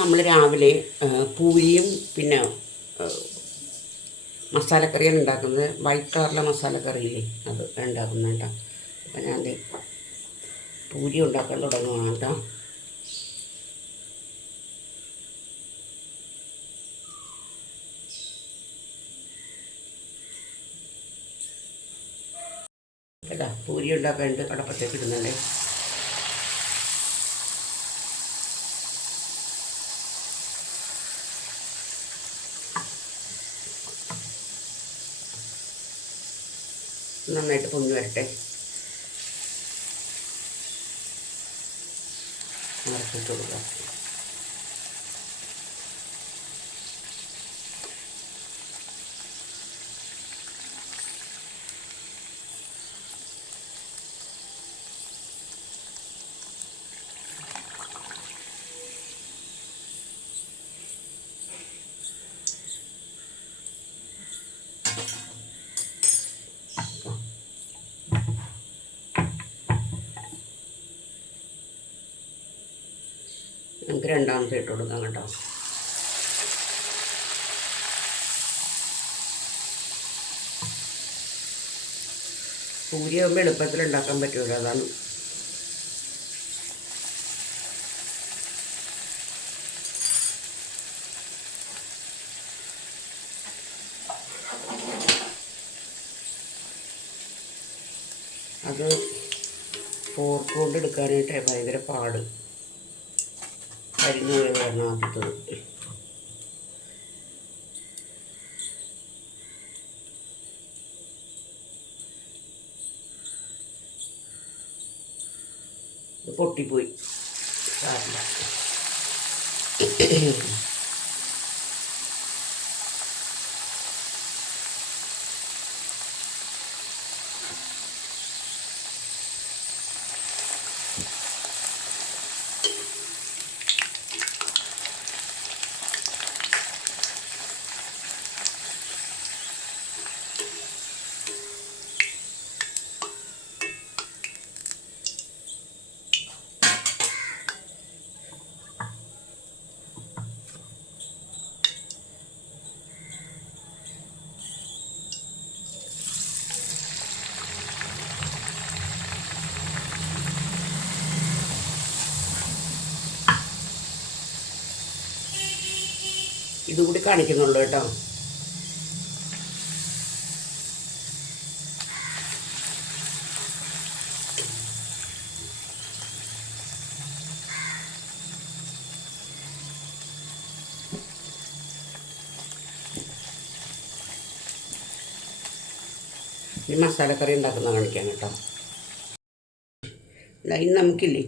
നമ്മൾ രാവിലെ പൂരിയും പിന്നെ മസാലക്കറിയാണ് ഉണ്ടാക്കുന്നത്. വൈറ്റ് കളറിലെ മസാലക്കറിയില്ലേ അത് ഉണ്ടാക്കുന്നത് കേട്ടോ. അപ്പം ഞാൻ പൂരി ഉണ്ടാക്കാൻ തുടങ്ങുകയാണ് കേട്ടോ. കേട്ടോ പൂരി ഉണ്ടാക്കാനായിട്ട് കടപ്പത്തേക്ക് ഇടുന്നുണ്ട്. നന്നായിട്ട് പൊങ്ങി വരട്ടെ. നിറച്ചിട്ട് കൊടുക്കുക. നമുക്ക് രണ്ടാമത്തെ ഇട്ട് കൊടുക്കാം കേട്ടോ. പൂരി ആകുമ്പോൾ എളുപ്പത്തിൽ ഉണ്ടാക്കാൻ പറ്റുമല്ലോ, അതാണ്. അത് ഫോർക്ക് കൊണ്ട് എടുക്കാനായിട്ട് ഭയങ്കര പാട്. കരിഞ്ഞു വരണം ആദ്യത്തത്. പൊട്ടിപ്പോയി. ഇതുകൂടി കാണിക്കുന്നുള്ളൂ കേട്ടോ. ഈ മസാലക്കറി ഉണ്ടാക്കുന്ന കാണിക്കാം കേട്ടോ. ഇന്ന് നമുക്കില്ലേ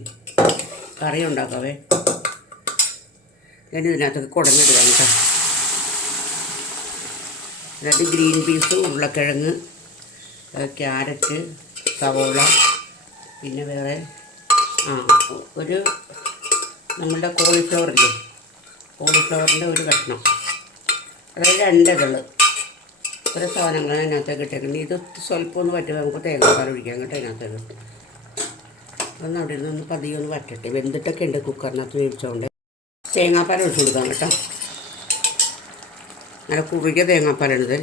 കറി ഉണ്ടാക്കാവേ. ഞാൻ ഇതിനകത്തൊക്കെ കുടഞ്ഞിടുക കേട്ടോ. അതായത് ഗ്രീൻ പീസ്, ഉരുളക്കിഴങ്ങ്, ക്യാരറ്റ്, സവോള, പിന്നെ വേറെ ഒരു നമ്മളുടെ കോളിഫ്ലവറില്ലേ, കോളിഫ്ലവറിൻ്റെ ഒരു കഷ്ണം, അതായത് 2 ഇതള്, ഒരു സാധനങ്ങൾ അതിനകത്തേക്ക് ഇട്ടേക്കുന്നത്. ഇത് സ്വല്പം ഒന്ന് പറ്റുക നമുക്ക് തേങ്ങാപ്പാൽ ഒഴിക്കാം കേട്ടോ. അതിനകത്തേക്ക് ഒന്ന് അവിടെ നിന്ന് പതിയെ ഒന്ന് വറ്റട്ടെ. വെന്തിട്ടൊക്കെ ഉണ്ട് കുക്കറിനകത്ത് വേവിച്ചോണ്ട്. തേങ്ങാപ്പാൽ ഒഴിച്ചു കൊടുക്കാം കേട്ടോ. നല്ല കുറുകിയ തേങ്ങാപ്പാലാണിത്.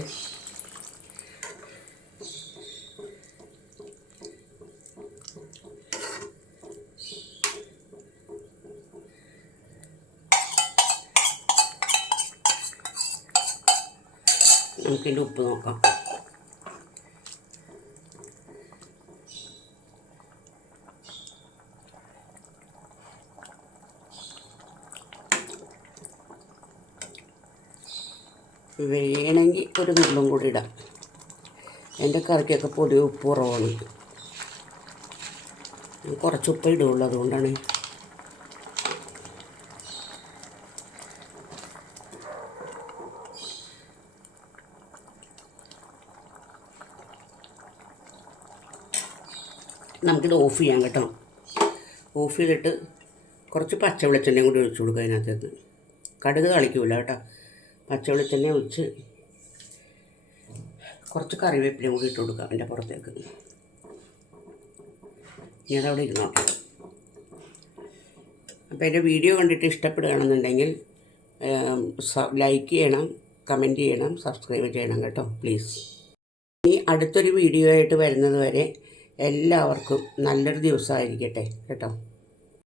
നമുക്കിതിൻ്റെ ഉപ്പ് നോക്കാം. വേണമെങ്കിൽ ഒരു നുള്ളും കൂടി ഇടാം. എൻ്റെ കറിക്കൊക്കെ പൊടി ഉപ്പ് കുറവാണ്. കുറച്ച് ഉപ്പ് ഇടുള്ളൂ, അതുകൊണ്ടാണ്. നമുക്കിത് ഓഫ് ചെയ്യാം കേട്ടോ. ഓഫ് ചെയ്തിട്ട് കുറച്ച് പച്ച വെളിച്ചെണ്ണയും കൂടി ഒഴിച്ചു കൊടുക്കുക അതിനകത്തേക്ക്. കടുക് തളിക്കൂല കേട്ടോ. പച്ച വെളിച്ചെണ്ണ ഒഴിച്ച് കുറച്ച് കറിവേപ്പിലയും കൂടി ഇട്ട് കൊടുക്കാം അതിൻ്റെ പുറത്തേക്ക്. ഇനി അതവിടെ ഇരുന്നോട്ടെ. അപ്പോൾ എൻ്റെ വീഡിയോ കണ്ടിട്ട് ഇഷ്ടപ്പെടുകയാണെന്നുണ്ടെങ്കിൽ ലൈക്ക് ചെയ്യണം, കമൻറ്റ് ചെയ്യണം, സബ്സ്ക്രൈബ് ചെയ്യണം കേട്ടോ പ്ലീസ്. ഇനി അടുത്തൊരു വീഡിയോ ആയിട്ട് വരുന്നത് വരെ എല്ലാവർക്കും നല്ലൊരു ദിവസമായിരിക്കട്ടെ കേട്ടോ.